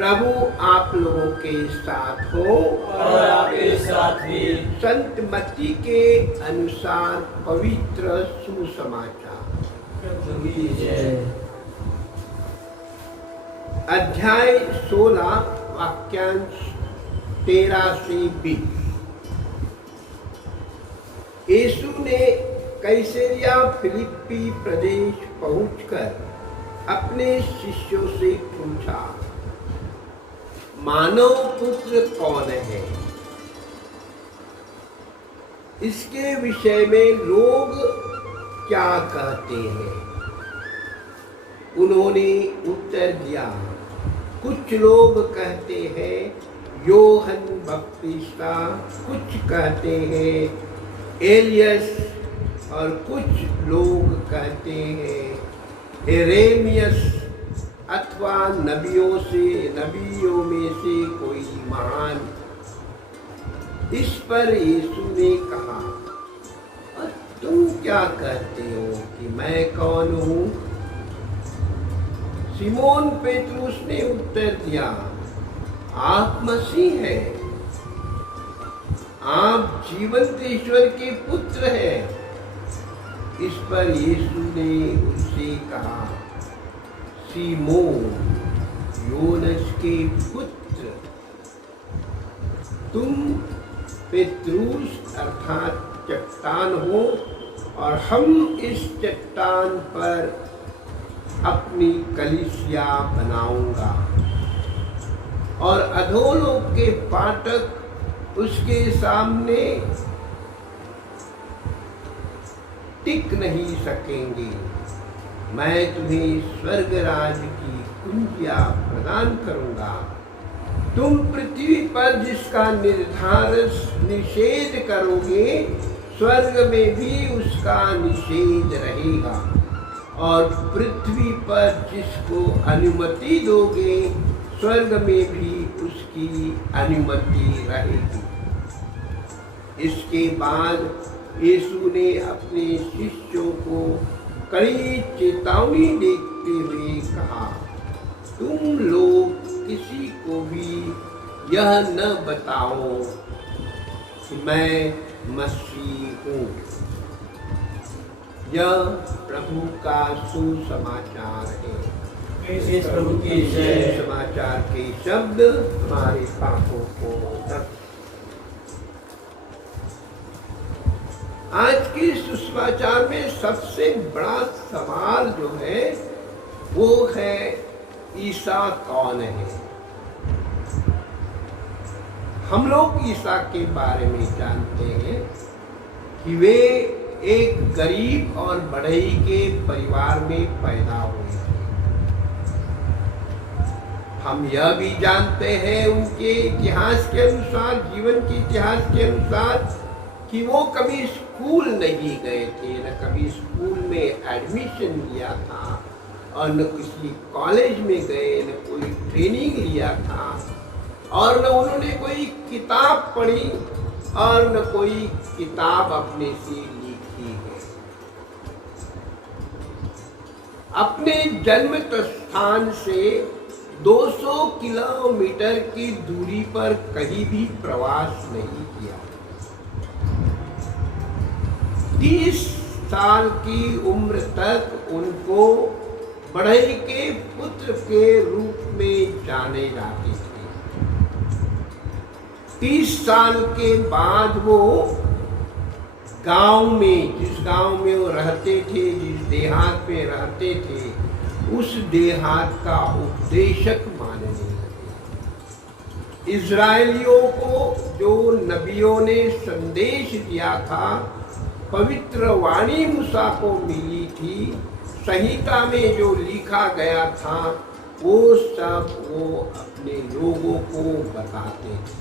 प्रभु आप लोगों के साथ हो और आपके साथ भी। संत मत्ती के अनुसार पवित्र सुसमाचार। प्रभु की जय। अध्याय 16 वाक्यांश 13 से 20। यीशु ने कैसरिया फिलिप्पी प्रदेश पहुंचकर अपने शिष्यों से पूछा, मानव पुत्र कौन है? इसके विषय में लोग क्या कहते हैं? उन्होंने उत्तर दिया, कुछ लोग कहते हैं योहन बपतिस्मा, कुछ कहते हैं एलियस और कुछ लोग कहते हैं यिर्मयाह अथवा नबियों में से कोई महान। इस पर यीशु ने कहा, और तुम क्या कहते हो कि मैं कौन हूँ? सिमोन पेतरुस ने उत्तर दिया, आप मसीह हैं, आप जीवंत ईश्वर के पुत्र हैं। इस पर यीशु ने उससे कहा, सिमोन योनस के पुत्र, तुम पेतरुस अर्थात चट्टान हो, और हम इस चट्टान पर अपनी कलीसिया बनाऊंगा, और अधोलोक के फाटक उसके सामने टिक नहीं सकेंगे। मैं तुम्हें स्वर्ग राज की कुंजियां प्रदान करूंगा। तुम पृथ्वी पर जिसका निषेध करोगे, स्वर्ग में भी उसका निषेध रहेगा, और पृथ्वी पर जिसको अनुमति दोगे, स्वर्ग में भी उसकी अनुमति रहेगी। इसके बाद यीशु ने अपने शिष्यों को कड़ी चेतावनी देते हुए कहा, तुम लोग किसी को भी यह न बताओ कि मैं मसीह हूँ। यह प्रभु का सुसमाचार है। इस प्रभु की जय। समाचार के शब्द हमारे पापों को। आज के सुसमाचार में सबसे बड़ा सवाल जो है वो है, ईसा कौन है? हम लोग ईसा के बारे में जानते हैं कि वे एक गरीब और बढ़ई के परिवार में पैदा हुए। हम यह भी जानते हैं उनके इतिहास के अनुसार, जीवन के इतिहास के अनुसार, कि वो कभी स्कूल नहीं गए थे, न कभी स्कूल में एडमिशन लिया था, और न किसी कॉलेज में गए, न कोई ट्रेनिंग लिया था, और न उन्होंने कोई किताब पढ़ी, और न कोई किताब अपने से लिखी है। अपने जन्म स्थान से 200 किलोमीटर की दूरी पर कहीं भी प्रवास नहीं किया। 30 साल की उम्र तक उनको बढ़ई के पुत्र के रूप में जाने जाते थे। 30 साल के बाद वो गांव में, जिस गांव में वो रहते थे, जिस देहात में रहते थे, उस देहात का उपदेशक मानने लगे। इजराइलियों को जो नबियों ने संदेश दिया था, पवित्र वाणी मूसा को मिली थी, संहिता में जो लिखा गया था, वो सब वो अपने लोगों को बताते थे,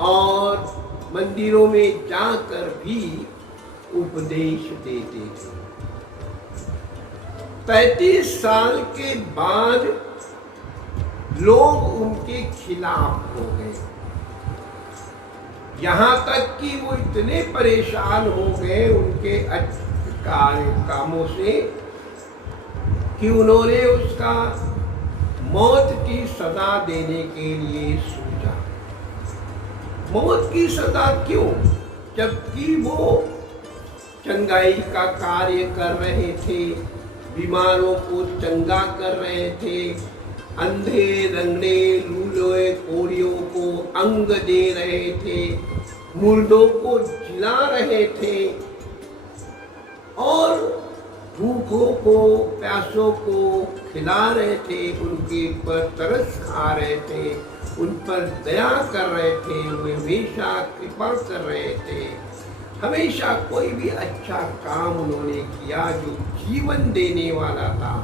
और मंदिरों में जाकर भी उपदेश देते थे। 35 साल के बाद लोग उनके खिलाफ हो गए, यहाँ तक कि वो इतने परेशान हो गए उनके कामों से कि उन्होंने उसका मौत की सजा देने के लिए सूझा। मौत की सजा क्यों? जबकि वो चंगाई का कार्य कर रहे थे, बीमारों को चंगा कर रहे थे, अंधे रंगने लूले कोड़ियों को अंग दे रहे थे, मुर्दों को जिला रहे थे और भूखों को प्यासों को खिला रहे थे, उनके पर तरस खा रहे थे, उन पर दया कर रहे थे, वे हमेशा कृपा कर रहे थे। हमेशा कोई भी अच्छा काम उन्होंने किया जो जीवन देने वाला था,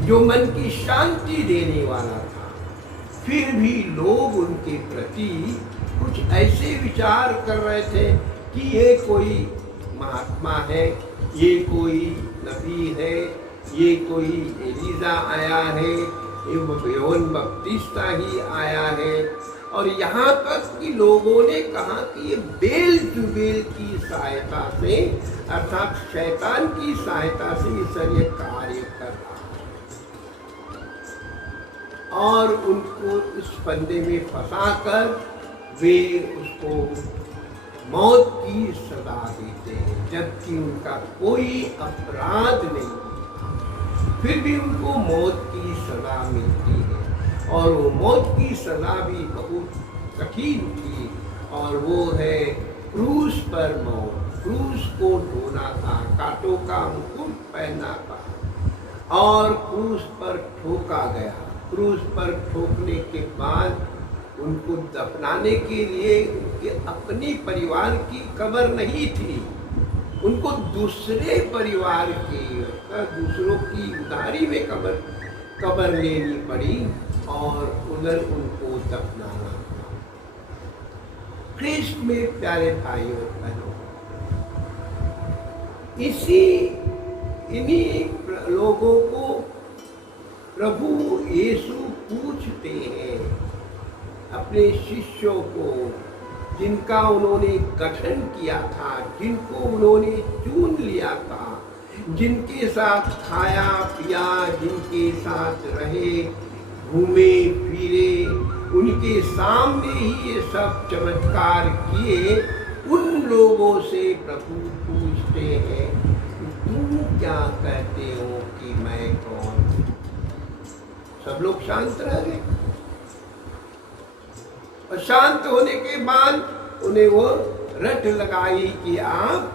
जो मन की शांति देने वाला था। फिर भी लोग उनके प्रति कुछ ऐसे विचार कर रहे थे कि ये कोई महात्मा है, ये कोई नबी है, ये कोई एलिजा आया है, ये योहन बपतिस्ता ही आया है। और यहाँ तक कि लोगों ने कहा कि ये बेल-जुबेल की सहायता से, अर्थात शैतान की सहायता से ये कार्य कर रहा है। और उनको इस फंदे में फंसाकर वे उसको मौत की सजा देते हैं, जबकि उनका कोई अपराध नहीं। फिर भी उनको मौत की सजा मिलती है और वो मौत की सजा भी बहुत कठिन थी और वो है क्रूस पर मौत। क्रूस को ढोना था, कांटों का मुकुट पहना था और क्रूस पर ठोका गया। क्रूस पर ठोकने के बाद उनको दफनाने के लिए उनके अपने परिवार की कब्र नहीं थी, उनको दूसरे परिवार की, दूसरों की उधारी में कब्र लेनी पड़ी और उधर उनको दफनाना था। कृष्ण में प्यारे भाइयों और बहनों, इन्हीं लोगों को प्रभु यीशु पूछते हैं, अपने शिष्यों को, जिनका उन्होंने गठन किया था, जिनको उन्होंने चुन लिया था, जिनके साथ खाया पिया, जिनके साथ रहे, घूमे फिरे, उनके सामने ही ये सब चमत्कार किए, उन लोगों से प्रभु पूछते हैं, तुम क्या कहते हो कि मैं कौन हूं? सब लोग शांत रह गए और शांत होने के बाद उन्हें वो रट लगाई कि आप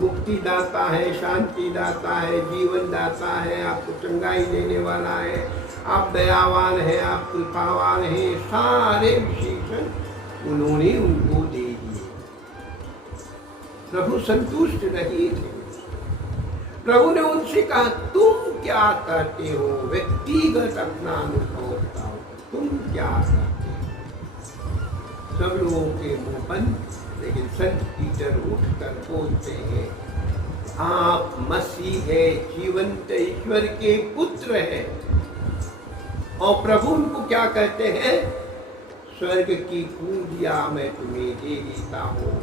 मुक्ति दाता है, शांति दाता है, जीवन दाता है, आपको चंगाई देने वाला है, आप दयावान हैं, आप कृपावान हैं। सारे विशेषण उन्होंने उनको दे दिए। प्रभु संतुष्ट नहीं थे। प्रभु ने उनसे कहा, तुम क्या कहते हो? व्यक्तिगत अपना अनुभव बताओ, तुम क्या कहते हो? सब लोगों के मुंह बंद, लेकिन संत पीटर उठकर बोलते हैं, आप मसीह है, जीवंत ईश्वर के पुत्र है। और प्रभु उनको क्या कहते हैं? स्वर्ग की कुंजियां मैं तुम्हें दे देता हूँ,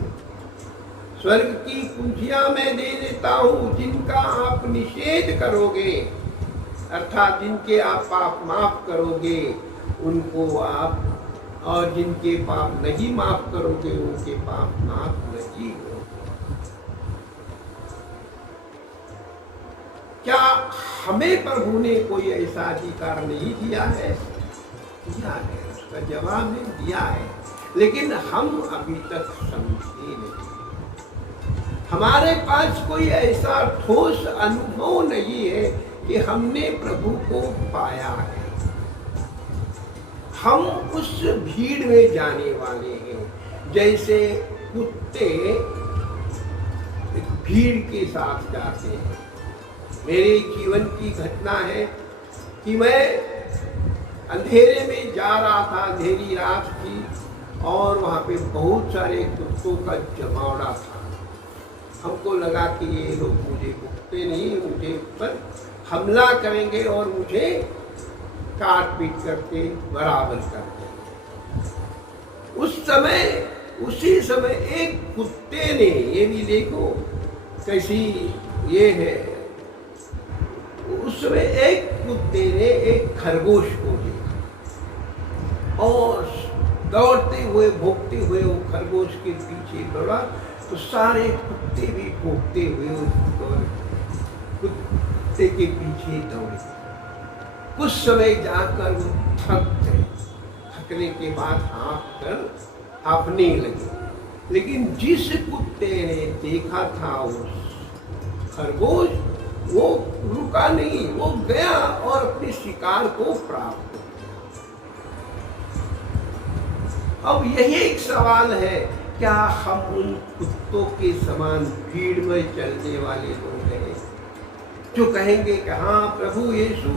स्वर्ग की कुंजियां मैं दे देता हूँ, जिनका आप निषेध करोगे, अर्थात जिनके आप पाप माफ करोगे उनको आप, और जिनके पाप नहीं माफ करोगे उनके पाप माफ नहीं होंगे। क्या हमें प्रभु ने कोई ऐसा अधिकार नहीं दिया है? दिया है, उसका जवाब है दिया है, लेकिन हम अभी तक समझे नहीं। हमारे पास कोई ऐसा ठोस अनुभव नहीं है कि हमने प्रभु को पाया है। हम उस भीड़ में जाने वाले हैं, जैसे कुत्ते भीड़ के साथ जाते हैं। मेरे जीवन की घटना है कि मैं अंधेरे में जा रहा था, अंधेरी रात थी और वहाँ पे बहुत सारे कुत्तों का जमावड़ा था। हमको लगा कि ये लोग मुझे भुगते नहीं, मुझे पर हमला करेंगे और मुझे काट पीट करके बराबर कर देंगे। उसी समय एक कुत्ते ने, ये भी देखो कैसी ये है, उस समय एक कुत्ते ने एक खरगोश को देखा। और दौड़ते हुए भोगते हुए वो खरगोश के पीछे दौड़ा, तो सारे कुत्ते भी भोगते हुए उस कुत्ते के पीछे दौड़े। कुछ समय जाकर वो थक गए, थकने के बाद हाँफने लगे। लेकिन जिस कुत्ते ने देखा था उस खरगोश, वो रुका नहीं, वो गया और अपने शिकार को प्राप्त किया। अब यही एक सवाल है, क्या हम उन कुत्तों के समान भीड़ में चलने वाले लोग हैं जो कहेंगे कि हाँ प्रभु यीशु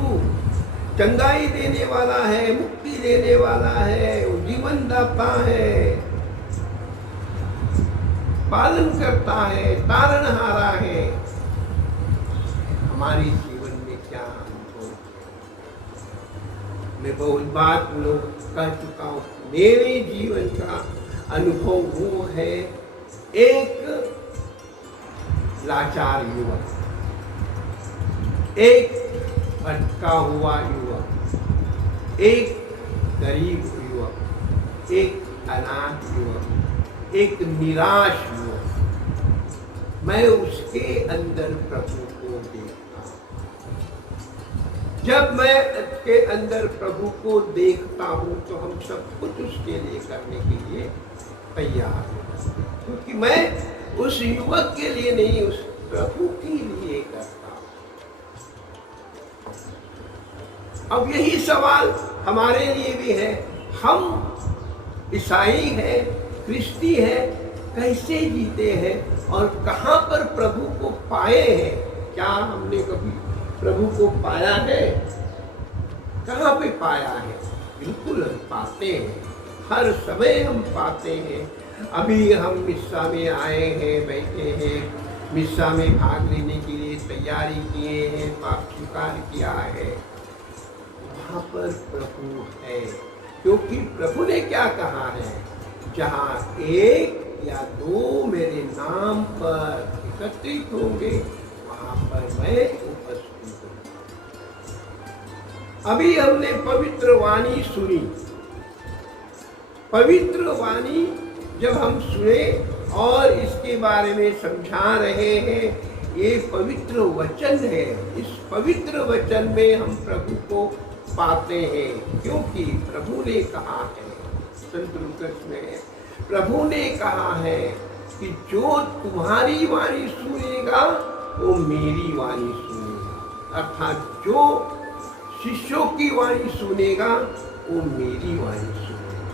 चंगाई देने वाला है, मुक्ति देने वाला है, वो जीवन दाता है, पालन करता है, तारणहारा है। हमारे जीवन में क्या अनुभव? मैं बहुत बात लोग कह चुका हूं। मेरे जीवन का अनुभव वो है, एक लाचार युवक, एक भटका हुआ युवक, एक गरीब युवक, एक अनाथ युवक, एक निराश युवक। मैं उसके अंदर प्रभु को देखता हूं। जब मैं उसके अंदर प्रभु को देखता हूं तो हम सब कुछ उसके लिए करने के लिए तैयार हैं, क्योंकि मैं उस युवक के लिए नहीं, उस प्रभु के लिए करता हूं। अब यही सवाल हमारे लिए भी है। हम ईसाई हैं, क्रिस्ती हैं, कैसे जीते हैं और कहाँ पर प्रभु को पाए हैं? क्या हमने कभी प्रभु को पाया है? कहाँ पे पाया है? बिल्कुल हम पाते हैं, हर समय हम पाते हैं। अभी हम मिस्सा में आए हैं, बैठे हैं, मिस्सा में भाग लेने के लिए तैयारी किए हैं, पाप स्वीकार किया है। वहाँ पर प्रभु है, क्योंकि प्रभु ने क्या कहा है, जहाँ एक या दो मेरे नाम पर एकत्रित होंगे वहाँ पर मैं उपस्थित हूँ। अभी हमने पवित्र वाणी सुनी। पवित्र वाणी जब हम सुने और इसके बारे में समझा रहे हैं, ये पवित्र वचन है। इस पवित्र वचन में हम प्रभु को पाते हैं, क्योंकि प्रभु ने कहा है, संत लूकास में प्रभु ने कहा है कि जो तुम्हारी वाणी सुनेगा वो मेरी वाणी सुनेगा, अर्थात जो शिष्यों की वाणी सुनेगा वो मेरी वाणी सुनेगा।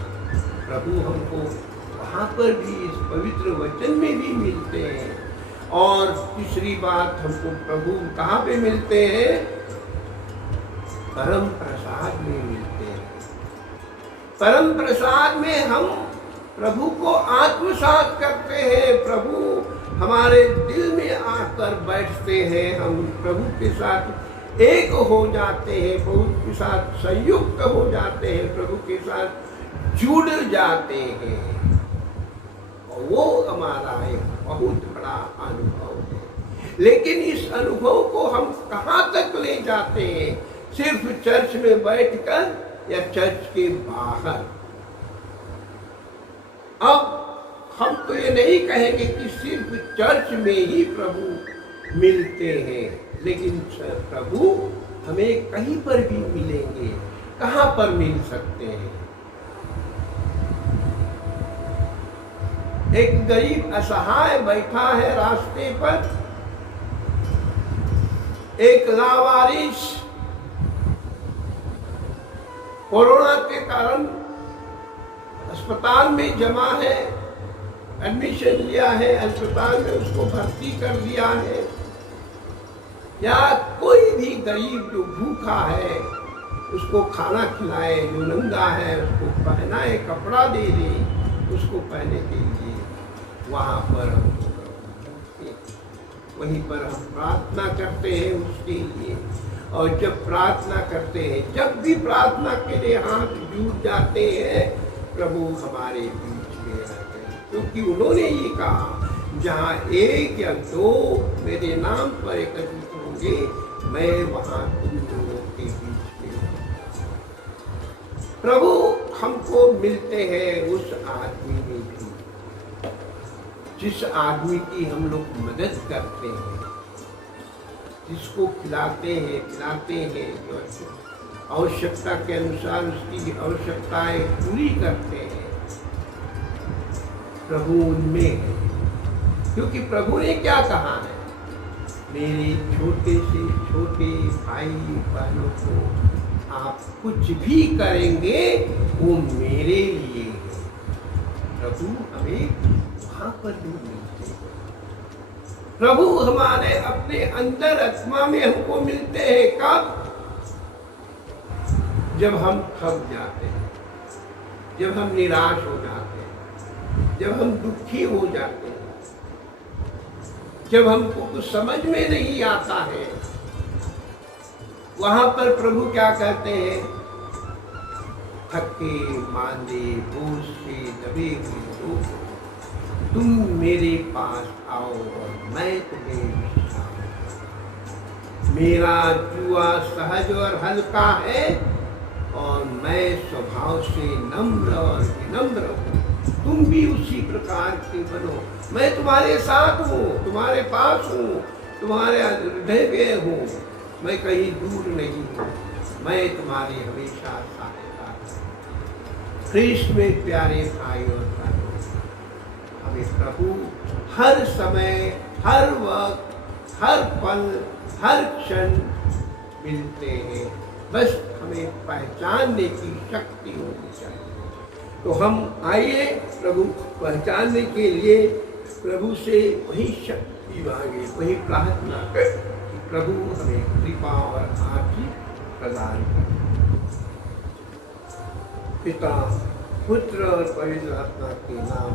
प्रभु हमको वहाँ पर भी इस पवित्र वचन में भी मिलते हैं। और तीसरी बात, हमको प्रभु कहाँ पे मिलते हैं? परम प्रसाद में मिलते हैं। परम प्रसाद में हम प्रभु को आत्मसात करते हैं, प्रभु हमारे दिल में आकर बैठते हैं, हम प्रभु के साथ एक हो जाते हैं, प्रभु के साथ संयुक्त हो जाते हैं, प्रभु के साथ जुड़ जाते हैं। और वो हमारा एक बहुत बड़ा अनुभव है। लेकिन इस अनुभव को हम कहाँ तक ले जाते हैं? सिर्फ चर्च में बैठकर या चर्च के बाहर? अब हम तो ये नहीं कहेंगे कि सिर्फ चर्च में ही प्रभु मिलते हैं, लेकिन प्रभु हमें कहीं पर भी मिलेंगे। कहाँ पर मिल सकते हैं? एक गरीब असहाय बैठा है रास्ते पर, एक लावारिस कोरोना के कारण अस्पताल में जमा है, एडमिशन लिया है, अस्पताल में उसको भर्ती कर दिया है। या कोई भी गरीब जो भूखा है उसको खाना खिलाए, जो नंगा है उसको पहनाए, कपड़ा दे दे उसको पहनने के लिए, वहाँ पर हम वहीं पर हम प्रार्थना करते हैं उसके लिए। और जब प्रार्थना करते हैं, जब भी प्रार्थना के लिए हाथ जुड़ जाते हैं, प्रभु हमारे बीच में रहते हैं, क्योंकि उन्होंने ये कहा, जहाँ एक या दो मेरे नाम पर एकत्रित होंगे, मैं वहाँ तुम दोनों के बीच में। प्रभु हमको मिलते हैं उस आदमी में भी, जिस आदमी की हम लोग मदद करते हैं, जिसको खिलाते हैं पिलाते हैं, जो आवश्यकता के अनुसार उसकी आवश्यकताएं पूरी करते हैं, प्रभु उनमें है। क्योंकि प्रभु ने क्या कहा है, मेरे छोटे से छोटे भाई बहनों को आप कुछ भी करेंगे वो मेरे लिए है। प्रभु हमें वहां पर भी मिलते हैं। प्रभु हमारे अपने अंदर आत्मा में हमको मिलते हैं। कब? जब हम थक जाते हैं, जब हम निराश हो जाते हैं, जब हम दुखी हो जाते हैं, जब हमको कुछ समझ में नहीं आता है, वहां पर प्रभु क्या कहते हैं, थके मांदे बोझ से दबे हुए लोग तुम मेरे पास आओ और मैं तुम्हें विश्राम दूंगा। मेरा जुआ सहज और हल्का है और मैं स्वभाव से नम्र और विनम्र हूँ। तुम भी उसी प्रकार के बनो। मैं तुम्हारे साथ हूँ, तुम्हारे पास हूँ, तुम्हारे हृदय में हूँ। मैं कहीं दूर नहीं हूँ, मैं तुम्हारी हमेशा सहायता हूँ। ख्रीष्ट में प्यारे भाई और बहनों, हमें प्रभु हर समय, हर वक्त, हर पल, हर क्षण मिलते हैं। बस हमें पहचानने की शक्ति होनी चाहिए। तो हम आइए प्रभु पहचानने के लिए प्रभु से वही शक्ति मांगे, वही प्रार्थना करें कि प्रभु हमें कृपा और आशीष प्रदान करें। पिता, पुत्र और पवित्र आत्मा के नाम